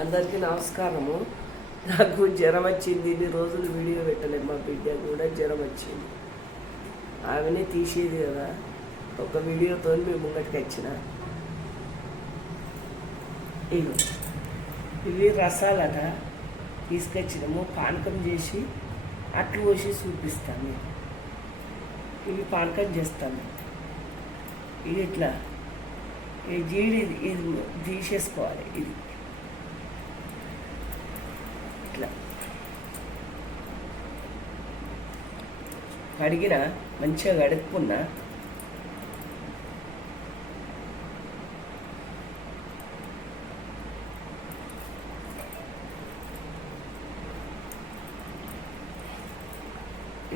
అందరికీ నమస్కారము. నాకు జ్వరం వచ్చింది ఇన్ని రోజులు వీడియో పెట్టలేదు మా బిడ్డ కూడా జ్వరం వచ్చింది. ఆమెనే తీసేది కదా ఒక వీడియోతో మేము ముంగటికి వచ్చిన. ఇవి ఇవి రసాలట తీసుకొచ్చినాము పానకం చేసి అట్లు పోసి చూపిస్తాను ఇవి పానకం చేస్తాను. ఇది ఇట్లా ఈ జీడి ఇది తీసేసుకోవాలి ఇది ఇట్లా కడిగిన మంచిగా కడుక్కున్న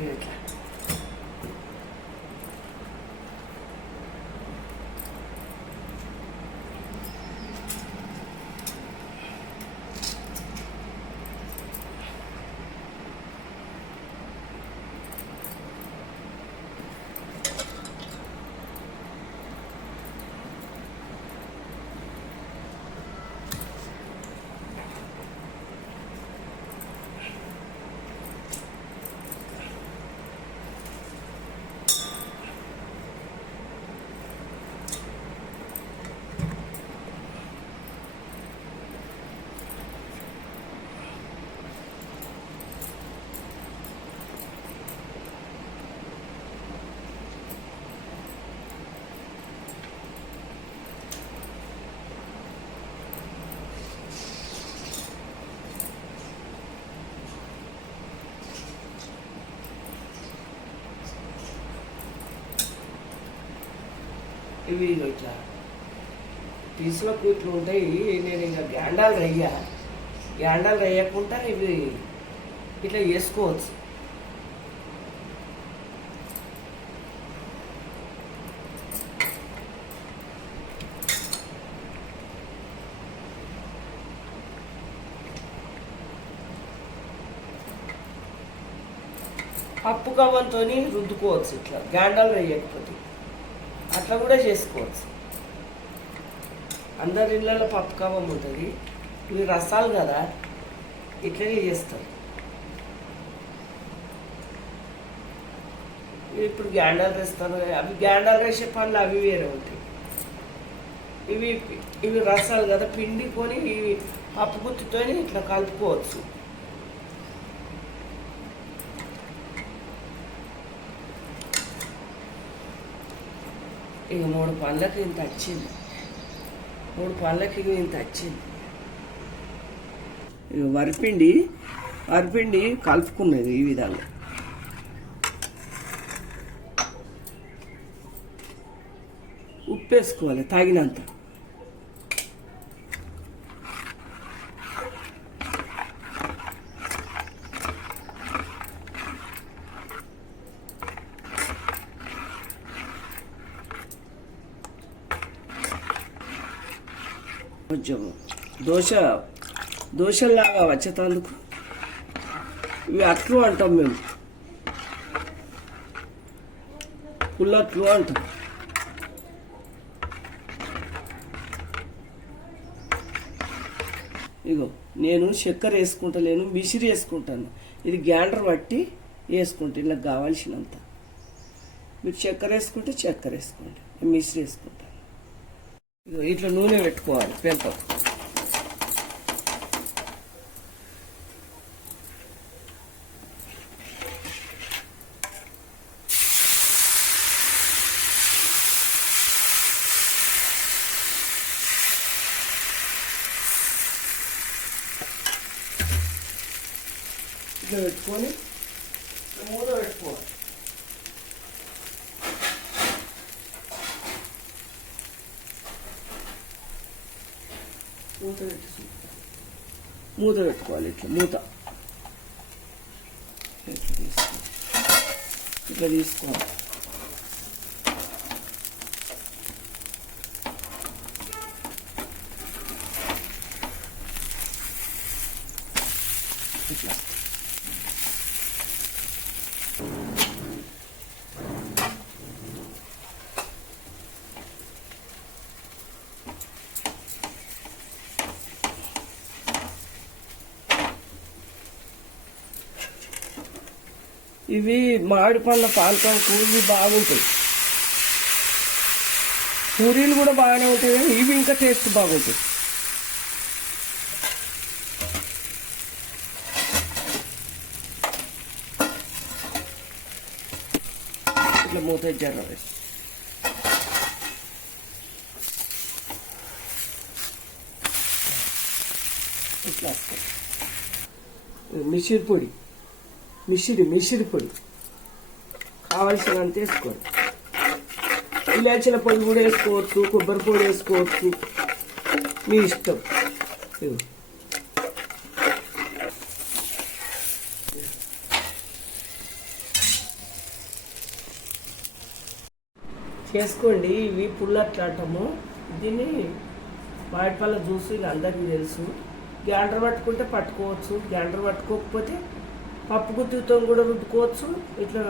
ఇట్లా ఇవి ఇగో ఇట్లా పీసులో ఉంటాయి నేను ఇంకా గ్యాండాలు రయ్యా. గ్యాండాలు రయ్యకుండా ఇవి ఇట్లా వేసుకోవచ్చు. పప్పు కవ్వంతో రుద్దుకోవచ్చు ఇట్లా. గ్యాండాలు వేయకపోతే అట్లా కూడా చేసుకోవచ్చు. అందరి ఇళ్ళలో పప్పు కవ్వం ఉంటుంది. ఇవి రసాలు కదా ఇట్లనే చేస్తారు. ఇప్పుడు గ్యాండాలు వేస్తారు అవి గ్యాండాలు వేసే పనులు అవి వేరే ఉంటాయి. ఇవి ఇవి రసాలు కదా పిండి కొని ఇవి పప్పు గుత్తుతో ఇట్లా కలుపుకోవచ్చు. ఇక మూడు పళ్ళకి ఇంత వచ్చింది. మూడు పళ్ళకి ఇంత వచ్చింది. ఇక వరిపిండి వరిపిండి కలుపుకున్నది ఈ విధంగా. ఉప్పు వేసుకోవాలి తగినంత. కొంచెం దోశ దోశలాగా వచ్చేటందుకు ఇవి అట్లు అంటాం మేము. పుల్లట్లు అంటాం. ఇగో నేను చక్కెర వేసుకుంటలేను మిసిరి వేసుకుంటాను. ఇది గ్యాండర్ బట్టి వేసుకుంటాను ఇలా కావాల్సినంత. మీరు చక్కెర వేసుకుంటే చక్కెర వేసుకోండి మిసిరి వేసుకుంటాను. ఇట్లా నూనె పెట్టుకోవాలి పెంప ఇట్లా పెట్టుకొని మూత పెట్టుకోవాలి. మూత పెట్టి మూత పెట్టుకోవాలి ఇట్లా మూత. ఇట్లా తీసుకోవాలి. ఇట్లా తీసుకోవాలి ఇట్లా ఇవి మామిడి పండ్ల పానకంకు ఇవి బాగుంటాయి. పూరీలు కూడా బాగానే ఉంటాయి కానీ ఇవి ఇంకా టేస్ట్ బాగుంటాయి. ఇట్లా మూత జర వేసి ఇట్లా వస్తాయి. మిసిరి పొడి. మిషిడి మిషిడి పొడి కావలసినంత వేసుకోండి. ఇలాచిన పొడి కూడా వేసుకోవచ్చు కొబ్బరి పొడి వేసుకోవచ్చు. మీ ఇష్టం. చేసుకోండి. ఇవి పుల్లట్లాటము దీన్ని వాటి వల్ల జ్యూస్ ఇది అందరికీ తెలుసు. గ్యాండర్ పట్టుకుంటే పట్టుకోవచ్చు. గ్యాండర్ పట్టుకోకపోతే పప్పు గుత్తితో కూడా రుద్దుకోవచ్చు ఇట్లా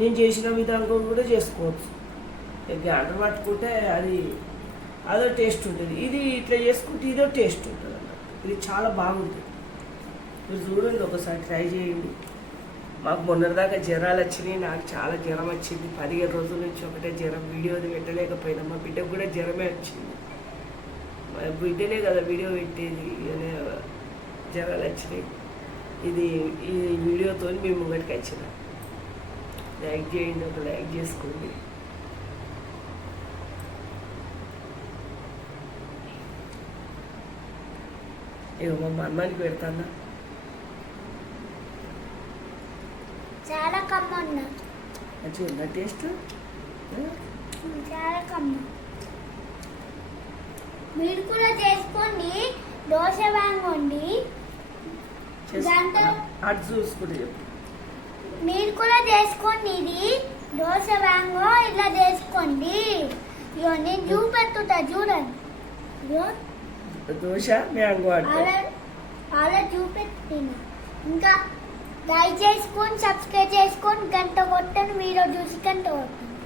నేను చేసిన విధంగా కూడా చేసుకోవచ్చు. గ్యాండర్ పట్టుకుంటే అది అదో టేస్ట్ ఉంటుంది. ఇది ఇట్లా చేసుకుంటే ఇదో టేస్ట్ ఉంటుంది అన్నమాట ఇది చాలా బాగుంటుంది. మీరు చూడండి ఒకసారి ట్రై చేయండి. మాకు మొన్నటిదాకా జ్వరాలు వచ్చినాయి. నాకు చాలా జ్వరం వచ్చింది. పదిహేను రోజుల నుంచి ఒకటే జ్వరం. వీడియో పెట్టలేకపోయినా మా బిడ్డకు కూడా జ్వరమే వచ్చింది. మా బిడ్డనే కదా వీడియో పెట్టేది. జ్వరాలు వచ్చినాయి. ఇది ఈ వీడియోతో మీ ముంగటికి వచ్చిన. లైక్ చేయండి ఒక లైక్ చేసుకోండి. ఇక మా మమ్మానికి పెడతానా చాలా కమ్మన్న మంచిగా ఉందా టేస్ట్? చాలా కమ్మ. మీరు కూడా చేసుకోండి దోశ వాంగండి. అటు చూసుకుంటే చెప్పు. మీరు కూడా చేసుకోండి ఇది. దోశ వాంగో ఇట్లా చేసుకోండి. ఇగో నేను చూపెట్టుతా చూడండి. ఇగో. దోశ మ్యాంగో అలా అలా చూపెట్టిన ఇంకా లైక్ చేసుకొని సబ్స్క్రైబ్ చేసుకొని గంట కొట్టను మీరు చూసి గంట కొట్టను